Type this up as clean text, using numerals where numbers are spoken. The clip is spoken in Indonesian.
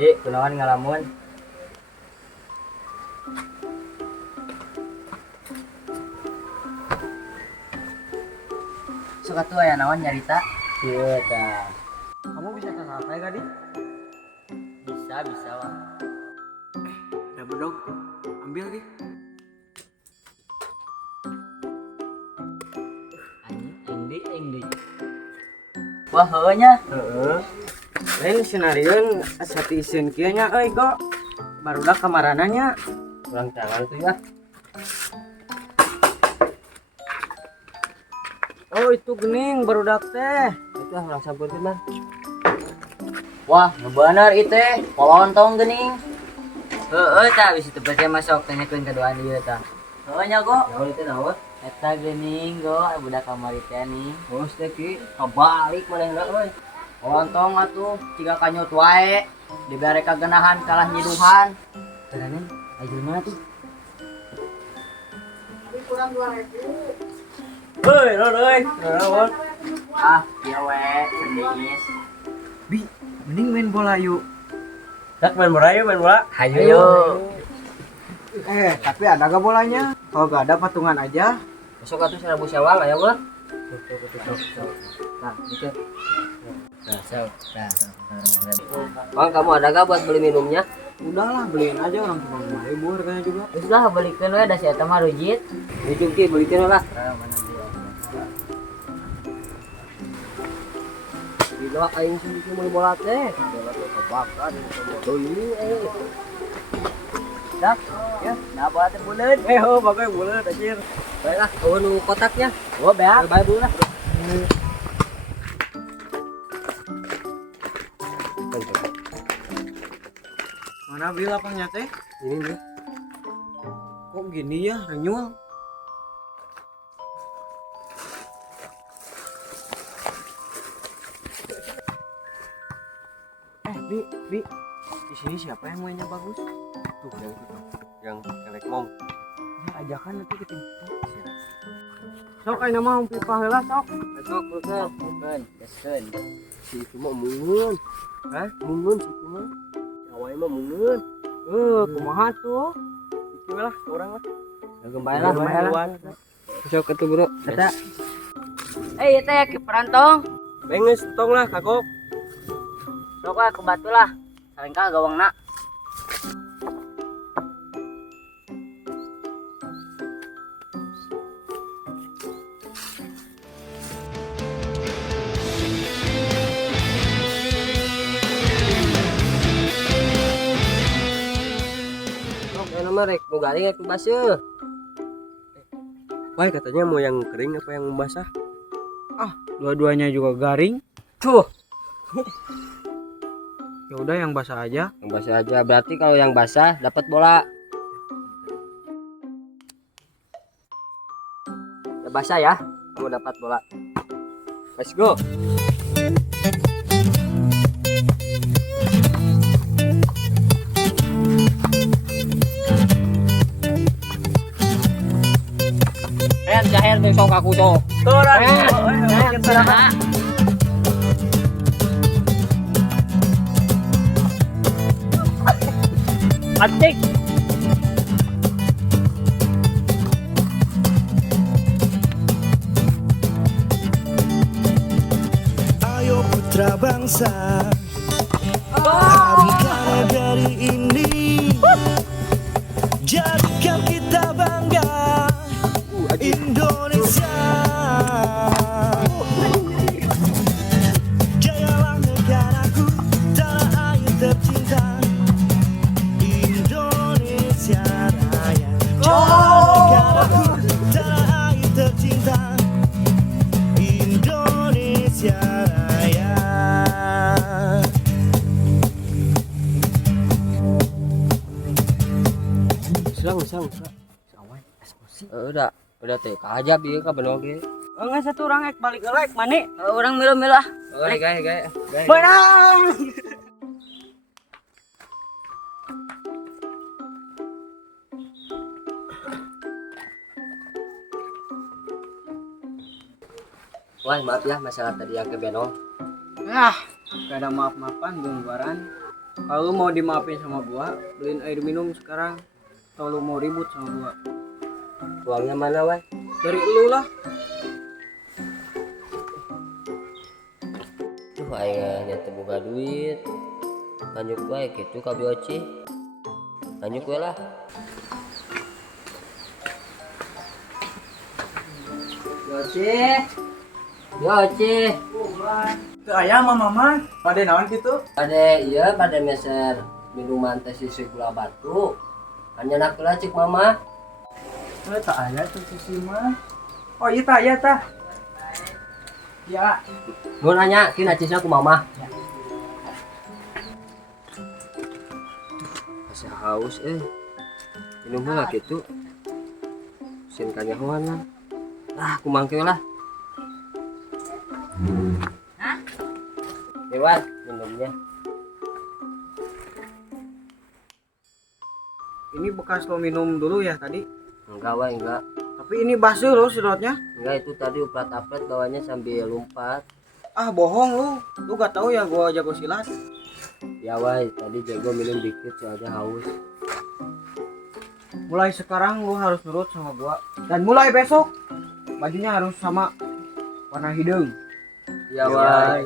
Di, kunaon ngalamun? Suka tuh aya naon nyarita? Ieu tah. Kamu bisa ke kafe tadi? Bisa lah. Ada bedog tuh. Ambil di. Aing di. Wah, heueuh nya. Heeh. Lain senarieun asa tieun kieu nya euy go. Barudak kamarananya. Kurang tangan tuh ya. Oh, itu gening barudak teh. Itu orang sampurkeun mah. Wah, nu bener ieu teh, polontong geuning. Heueuh tah bisi teu percaya masuk tanyakeun kaduaan ieu tah. Heueuh nya go. Naon itu naon? Eta geuning go, budak kamari teh nih. Bos teh ki. Kabalik manehna euy. Polontong atuh ciga kanyut wae. Dibere kagenahan kalah nyiduhan. Teunaneun, ayeuna tuh. Kurang 2.000. Heuy, non euy. Naon? Ah, ieu we, sendis. Bi, mending main bola yuk. Dak main bola yuk, main bola. Hayu. Tapi ada gak bolanya? Kalau gak ada patungan aja. Besok atuh 1000 Syawal ya, Bang. Nah, gitu. Bang, kamu ada gak buat beli minumnya? Udahlah, beliin aja orang cuma 5.000 harganya juga. Sudah belikan we da si eta mah rujit. Rujit ki belikan lah. Gila aing sendiri mau bola teh. Bola teh kebakan tuh ini Dak, ya, nah bola teh buleun. Oh, pakai bulan anjir. Baiklah, nu kotaknya. Oh, beak. Bae dulu lah. Mana bil apanya teh? Ini nih. Kok gini ya, renyul? Bi, di sini siapa yang mainnya bagus? Tuh yang itu yang kelek mong. Ya, ajakan nanti ke tim. Sok ayo nama pipa heula sok. Besok bukan. Gaskeun. Si itu mah mungun. Hah? Mungun si itu mah. Awalnya mah mungun. Kumaha tuh? Iki lah orang lah. Gembalah, gembalah. Sok atuh bro. Eta. Eta ya perantong. Benges tong lah kagok. Sok ke batu lah. Salengkah gawangna. Nama rek nu garing rek nu baseuh. Wah katanya mau yang kering apa yang basah? Dua-duanya juga garing. Tuh. Ya udah yang basah aja. Yang basah aja. Berarti kalau yang basah dapat bola. Udah basah ya. Kamu dapat bola. Let's go. Caher tuh sok aku tuh. Turun. Antik. Ayo putra bangsa, harikan negeri ini, jadikan kita bangga, Indonesia. Jayalah negaraku, tanah air tercinta, Indonesia Raya. Jayalah negaraku, tanah air tercinta, Indonesia Raya. Sang. Udah teh aja bieu ka benog ge. Enggak satu orang balik ke like mani. Orang milu-milu ah. Gaya. Menang. Wah, maaf ya masalah tadi yang kebenong. Ah, gak ada maaf-maafan gunggaran. Kalau lu mau dimaafin sama gua, beliin air minum sekarang. Kalau lu mau ribut sama gua, Uangnya mana, wah? dari lu lah. Tuh aya nya teu boga duit. Lanjut wae kitu ka Bioci. Lanjut wae lah. Yoci. Yoci. Ke ayam mama pada naon gitu. Ade iya pada meser minuman teh sisi gula batu. Hanya nak heula cik mama. Tak aya tuh sisi mah. Oh iya tak aya tah. Ya. Mau nanya kina cisna ku mama. Asa haus minum heula kitu. Sin kanyahoan lah. Ah, kumangke lah. Lewat minumnya. Ini bekas lo minum dulu ya tadi. Enggak wah enggak. Tapi ini basuh lo sedotnya. Enggak itu tadi uprat-apret bawanya sambil lompat. Ah bohong lu. Lu gak tahu ya gua jago silat. Ya wah tadi jago minum dikit soalnya haus. Mulai sekarang lu harus nurut sama gua. Dan mulai besok bajunya harus sama warna hidung. Ya wah.